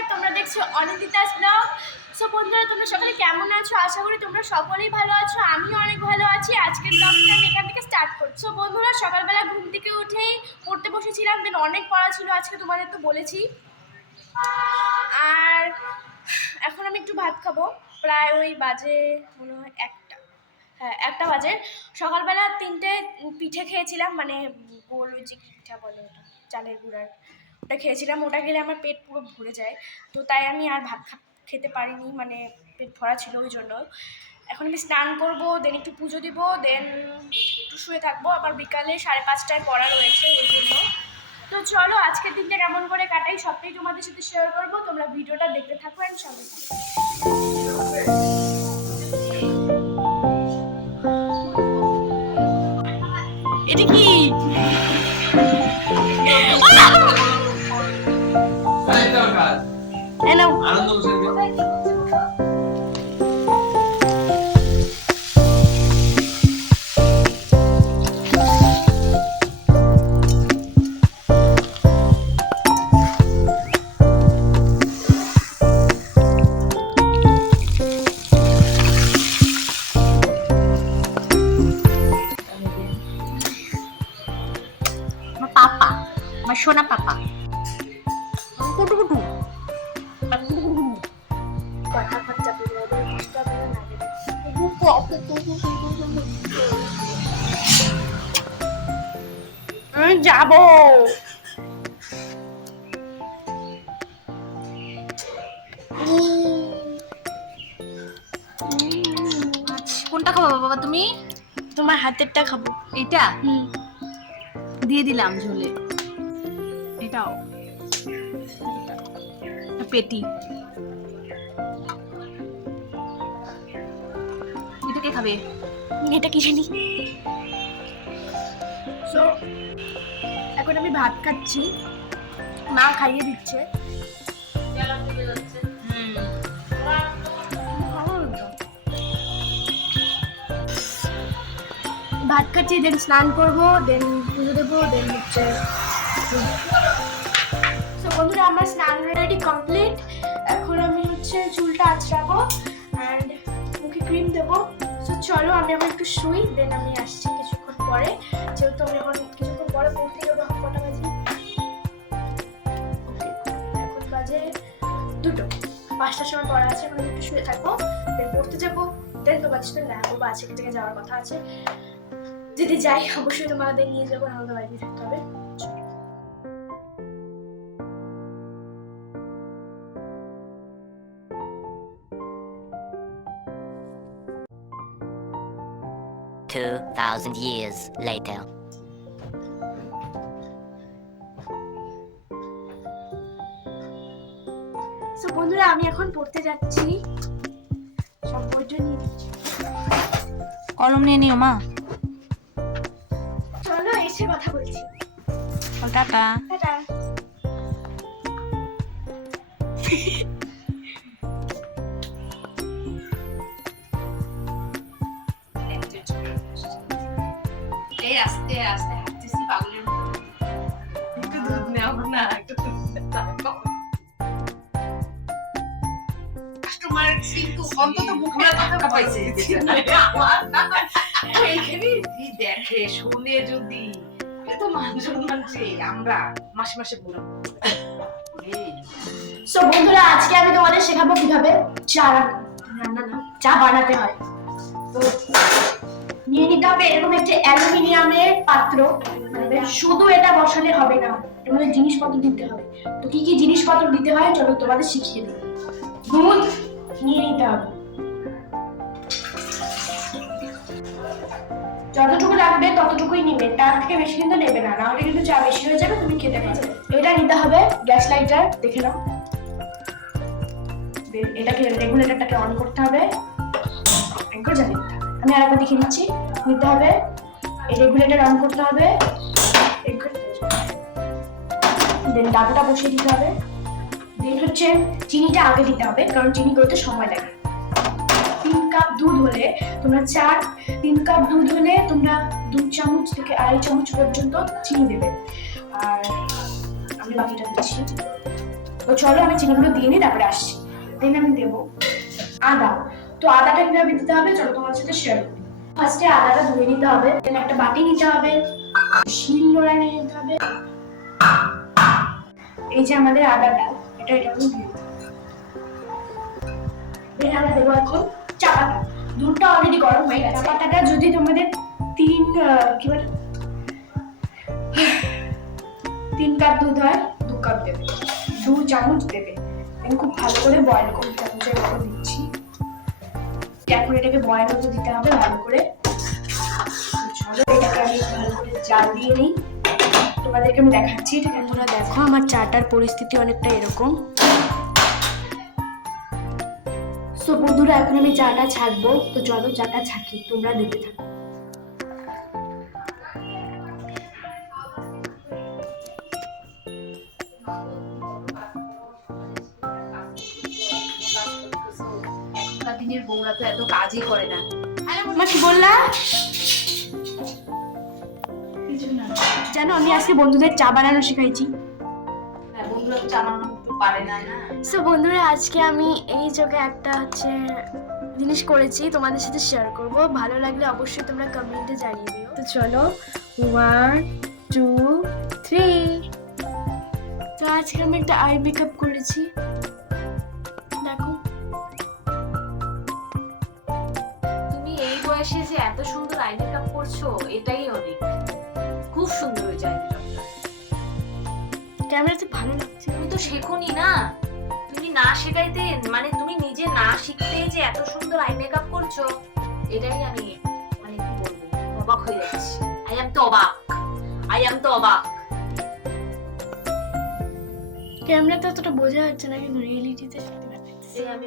নমস্কার, তোমরা দেখছো অনিন্দিতাস ব্লগ। সো বন্ধুরা, তোমরা সকলে কেমন আছো? আশা করি তোমরা সকলেই ভালো আছো। আমিও অনেক ভালো আছি। আজকের ব্লগটা আমি এখান থেকে স্টার্ট করছি। সো বন্ধুরা, সকালবেলা ঘুম থেকে উঠেই পড়তে বসেছিলাম। দেন অনেক পড়া ছিল আজকে, তোমাদের তো বলেছি। আর এখন আমি একটু ভাত খাবো। প্রায় ওই বাজে মনে হয় একটা বাজে। সকালবেলা 3টে পিঠে খেয়েছিলাম, মানে গোল ওই যে পিঠা বলে ওটা, চালের গুঁড়ার, ওটা খেয়েছিলাম। ওটা খেলে আমার পেট পুরো ভরে যায়, তো তাই আমি আর ভাত খেতে পারিনি, মানে পেট ভরা ছিল ওই জন্য। এখন আমি স্নান করবো, দেন একটু পুজো দিব, দেন একটু শুয়ে থাকবো। আবার বিকালে 5:30টায় পড়া রয়েছে ওই জন্য। তো চলো আজকের দিনটা কেমন করে কাটাই সবটাই তোমাদের সাথে শেয়ার করবো। তোমরা ভিডিওটা দেখতে থাকো অ্যান্ড সঙ্গে থাকো। এটা কি? পাপা, আমার সোনা পাপা কুটু কুটু কথা খরচা যাবো। কোনটা খাবো বাবা তুমি? তোমার হাতেরটা খাবো। এটা দিয়ে দিলাম ঝোলে। এটাও পেটি। এটা কে খাবে? এটা কি জানি। সো এখন আমি ভাত খাচ্ছি, মা খাইয়ে দিচ্ছে। ভাত খাচ্ছি, দেন স্নান করবো, দেন পুজো দেবো, দেন হচ্ছে। সো বন্ধুরা, আমার স্নান রেডি কমপ্লিট। এখন আমি হচ্ছে চুলটা আঁচড়াবো অ্যান্ড মুখে ক্রিম দেবো। সো চলো আমি এখন একটু শুই, দেন আমি আসছি কিছুক্ষণ পরে, যেহেতু আমি এখন কিছুক্ষণ পরে পড়তে যাবো। কটা বাজে? এখন বাজে 2টো। 5টার সময় পড়া আছে, এখন একটু শুয়ে থাকবো, দেন পড়তে যাবো। দেন তোমার সাথে দেখা করবো, আজকে থেকে যাওয়ার কথা আছে। যদি যাই অবশ্যই তোমাদের নিয়ে যাবো, আমাদের বাড়িতে থাকতে হবে। 2,000 years later. সো বন্ধুরা, আমি এখন পড়তে যাচ্ছি। সব বইটা নিয়ে নিচ্ছি। কলম নিয়ে নিও মা। চলো এসে কথা বলছি। টাটা। টাটা। এই আস্তে আস্তে হাঁটতেছি পাগলের মতো। একটু দুধ নাও না, একটু কাস্টমার কিন্তু অন্তত মুখে কথা পাইছে। এইখানে যদি দেখে শুনে, যদি তো মানুষজন মানছে আমরা মাসে মাসে বলবো। সো বন্ধুরা, আজকে আমি তোমাদের শেখাবো কিভাবে চা বানাতে হয়। তো নিয়ে নিতে হবে এরকম একটা অ্যালুমিনিয়ামের পাত্র। মানে শুধু এটা বসালে হবে না, এর মধ্যে জিনিসপত্র দিতে হবে। তো কি কি জিনিসপত্র দিতে হয় চলো তোমাদের শিখিয়ে দিই। দুধ নিয়ে নিতে হবে, যতটুকু লাগবে ততটুকুই নিবে, তার থেকে বেশি কিন্তু নেবে না, নাহলে কিন্তু চা বেশি হয়ে যাবে, তুমি খেতে পারবে। এটা নিতে হবে গ্যাস লাইটার, দেখে নাও। এটাকে রেগুলেটরটাকে অন করতে হবে। আমি আরেকবার দেখে নিচ্ছি। নিতে হবে এই রেগুলেটর অন করতে হবে, দেন ডাবটা বসিয়ে দিতে হবে। দেন হচ্ছে চিনিটা আগে দিতে হবে, কারণ চিনি করতে সময় লাগে। 3 কাপ দুধ হলে তোমরা 3 কাপ দুধ হলে তোমরা 2 চামচ থেকে 2.5 চামচ পর্যন্ত চিনি দেবে। আর আমি বাকিটা দিচ্ছি। তো চলো আমি চিনিগুলো দিয়ে নিই, তারপরে আসছি। দেন আমি দেবো আদা। তো আদাটা কিভাবে দিতে হবে চলো তোমার সাথে শেয়ার করি। ফার্স্টে আদাটা ধুয়ে নিতে হবে, দেন একটা বাটি নিতে হবে, শিল নোড়া নিয়ে নিতে হবে। এই যে আমাদের আদাটা, এটা আমি দিয়ে দিতে হবে। দেন আমরা দেবো এখন চা পাতা। দুধটা অলরেডি গরম হয়ে গেছে। চা পাতাটা যদি তোমাদের কি বলে 3 কাপ দুধ হয় 2 কাপ দেবে, 2 চামচ দেবে। আমি খুব ভালো করে বয়েল করে চামচের মতো দিচ্ছি। এখন এটাকে বয়েল হতে দিতে হবে ভালো করে। চলো এটাকে আমি ভালো করে জাল দিয়ে নিই, তোমাদেরকে আমি দেখাচ্ছি। এটা তোমরা দেখো আমার চাটার পরিস্থিতি অনেকটা এরকম। সো বন্ধুরা এখন আমি চাটা ছাকবো, তো চলো চাটা ছাকি, তোমরা দেখতে থাকো। এখনকার দিনের বউরা তো এত কাজই করে না। মা কি বললা? কিছু না। জানো আমি আজকে বন্ধুদের চা বানানো শিখাইছি। হ্যাঁ, বন্ধুরা তো চা বানানো তো পারে না না। সো বন্ধুরা আজকে আমি এই জায়গায় একটা জিনিস করেছি, তোমাদের সাথে শেয়ার করব। ভালো লাগলে অবশ্যই তোমরা কমেন্টে জানিয়ে দিও। তো চলো 1 2 3। তো আজকে আমি একটা আই মেকআপ করেছি, দেখো। তুমি এই বয়সে যে এত সুন্দর আই মেকআপ করছো এটাই অনেক, খুব সুন্দর হয়েছে আই মেকআপটা। ক্যামেরাতে ভালো লাগছে। তুমি তো শেখোনি না, তুমি না শেখাইতে মানে তুমি নিজে না শিখতেই যে এত সুন্দর আই মেকআপ করছো, এটাই আমি মানে কি বলবো, অবাক হয়ে যাচ্ছি। আই এম তো অবাক, আই এম তো অবাক। ক্যামেরাতে অতটা বোঝা যাচ্ছে না, কিন্তু রিয়েলিটিতে সত্যি ভালো লাগছে। আমি